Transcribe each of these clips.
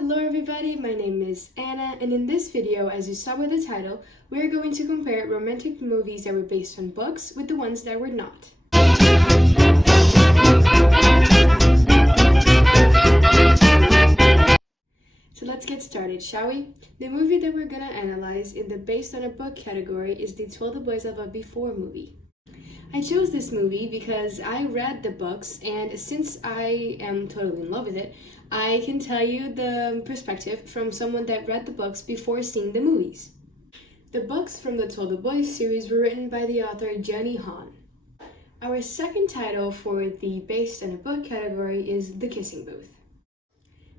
Hello everybody, my name is Anna, and in this video, as you saw by the title, we're going to compare romantic movies that were based on books with the ones that were not. So let's get started, shall we? The movie that we're gonna analyze in the based on a book category is the To All the Boys I've Loved Before movie. I chose this movie because I read the books, and since I am totally in love with it, I can tell you the perspective from someone that read the books before seeing the movies. The books from the To All the Boys series were written by the author Jenny Han. Our second title for the based on a book category is The Kissing Booth.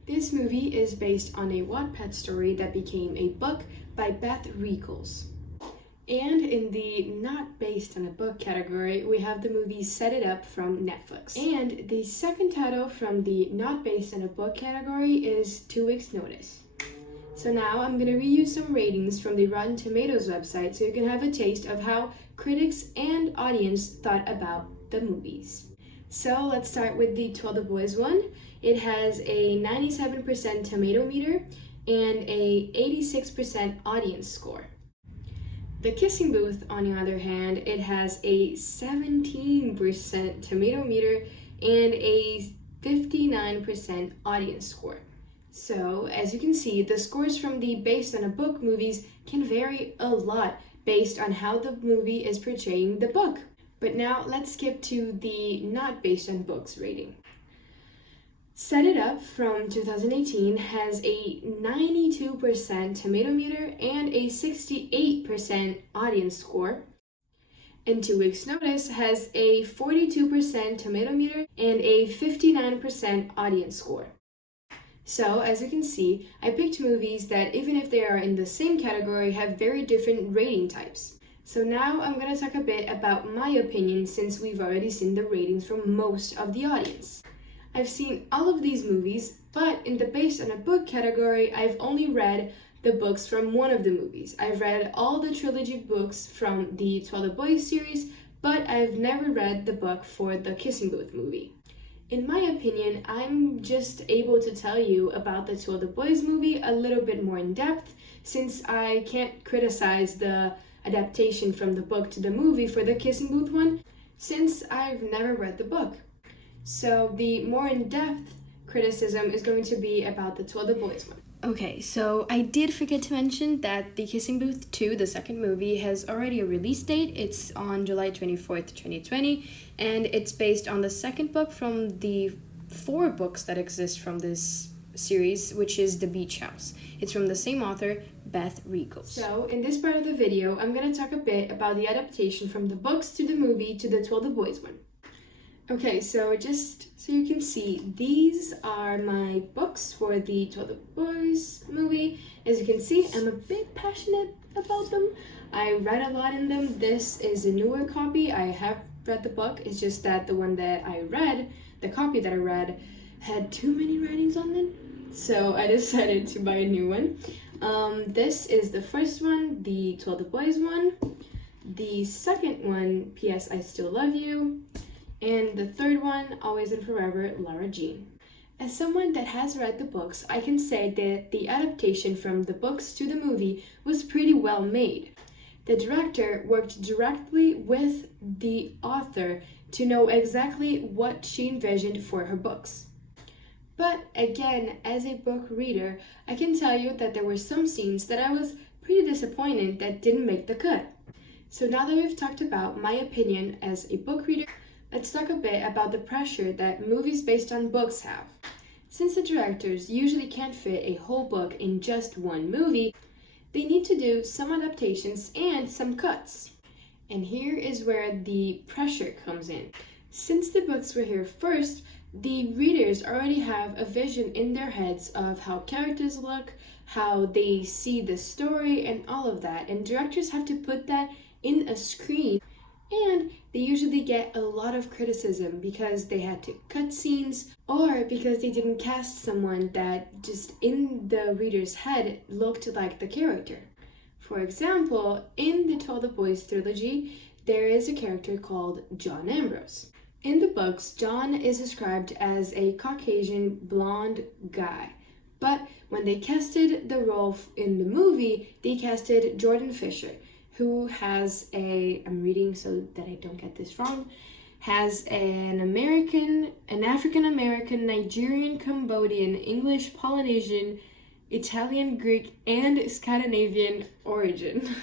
This movie is based on a Wattpad story that became a book by Beth Reekles. And in the not based on a book category, we have the movie Set It Up from Netflix. And the second title from the not based on a book category is 2 Weeks Notice. So now I'm going to read you some ratings from the Rotten Tomatoes website so you can have a taste of how critics and audience thought about the movies. So let's start with the To All the Boys one. It has a 97% tomato meter and a 86% audience score. The Kissing Booth, on the other hand, it has a 17% tomato meter and a 59% audience score. So, as you can see, the scores from the based on a book movies can vary a lot based on how the movie is portraying the book. But now let's skip to the not based on books rating. Set It Up from 2018 has a 92% tomato meter and a 68% audience score. And 2 Weeks Notice has a 42% tomato meter and a 59% audience score. So, as you can see, I picked movies that, even if they are in the same category, have very different rating types. So now I'm going to talk a bit about my opinion since we've already seen the ratings from most of the audience. I've seen all of these movies, but in the based on a book category, I've only read the books from one of the movies. I've read all the trilogy books from the To All the Boys series, but I've never read the book for the Kissing Booth movie. In my opinion, I'm just able to tell you about the To All the Boys movie a little bit more in depth, since I can't criticize the adaptation from the book to the movie for the Kissing Booth one, since I've never read the book. So the more in-depth criticism is going to be about the To All the Boys one. Okay, so I did forget to mention that The Kissing Booth 2, the second movie, has already a release date. It's on July 24th, 2020, and it's based on the second book from the 4 books that exist from this series, which is The Beach House. It's from the same author, Beth Reekles. So in this part of the video, I'm going to talk a bit about the adaptation from the books to the movie to the To All the Boys one. Okay, so just so you can see, these are my books for the To All the Boys movie. As you can see, I'm a bit passionate about them. I read a lot in them. This is a newer copy. I have read the book. It's just that the one that I read, the copy that I read, had too many writings on them. So I decided to buy a new one. This is the first one, the To All the Boys one. The second one, P.S. I Still Love You. And the third one, Always and Forever, Lara Jean. As someone that has read the books, I can say that the adaptation from the books to the movie was pretty well made. The director worked directly with the author to know exactly what she envisioned for her books. But again, as a book reader, I can tell you that there were some scenes that I was pretty disappointed that didn't make the cut. So now that we've talked about my opinion as a book reader, let's talk a bit about the pressure that movies based on books have. Since the directors usually can't fit a whole book in just one movie, they need to do some adaptations and some cuts. And here is where the pressure comes in. Since the books were here first, the readers already have a vision in their heads of how characters look, how they see the story, and all of that. And directors have to put that in a screen. And they usually get a lot of criticism because they had to cut scenes or because they didn't cast someone that just in the reader's head looked like the character. For example, in the To All the Boys trilogy, there is a character called John Ambrose. In the books, John is described as a Caucasian blonde guy. But when they casted the role in the movie, they casted Jordan Fisher, who has I'm reading so that I don't get this wrong, has an African American, Nigerian, Cambodian, English, Polynesian, Italian, Greek, and Scandinavian origin.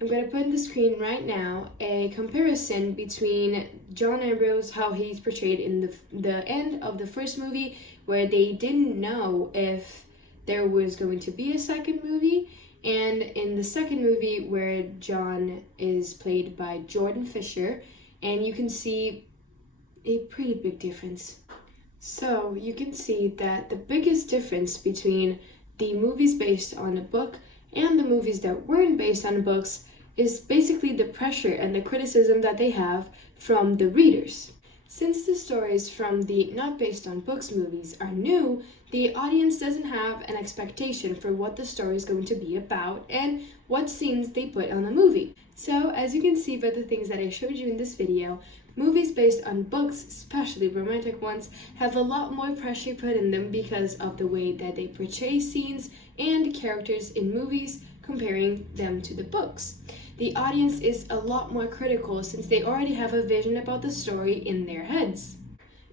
I'm going to put on the screen right now a comparison between John Ambrose, how he's portrayed in the end of the first movie, where they didn't know if there was going to be a second movie, and in the second movie where John is played by Jordan Fisher, and you can see a pretty big difference. So you can see that the biggest difference between the movies based on a book and the movies that weren't based on books is basically the pressure and the criticism that they have from the readers. Since the stories from the not based on books movies are new, the audience doesn't have an expectation for what the story is going to be about and what scenes they put on the movie. So, as you can see by the things that I showed you in this video, movies based on books, especially romantic ones, have a lot more pressure put in them because of the way that they portray scenes and characters in movies, comparing them to the books. The audience is a lot more critical since they already have a vision about the story in their heads.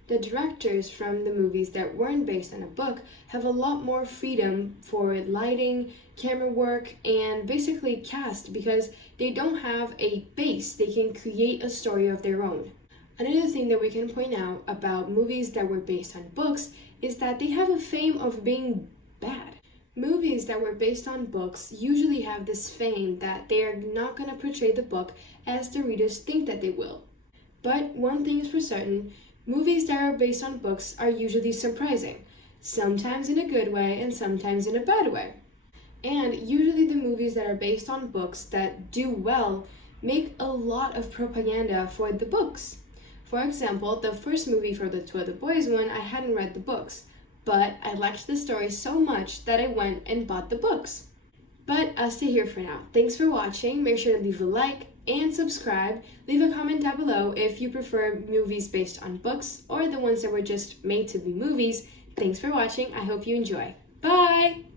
The directors from the movies that weren't based on a book have a lot more freedom for lighting, camera work, and basically cast because they don't have a base. They can create a story of their own. Another thing that we can point out about movies that were based on books is that they have a fame of being bad. Movies that were based on books usually have this fame that they are not going to portray the book as the readers think that they will. But one thing is for certain, movies that are based on books are usually surprising, sometimes in a good way and sometimes in a bad way. And usually the movies that are based on books that do well make a lot of propaganda for the books. For example, the first movie for the Two Other Boys one, I hadn't read the books, but I liked the story so much that I went and bought the books. But I'll stay here for now. Thanks for watching. Make sure to leave a like and subscribe. Leave a comment down below if you prefer movies based on books or the ones that were just made to be movies. Thanks for watching. I hope you enjoy. Bye!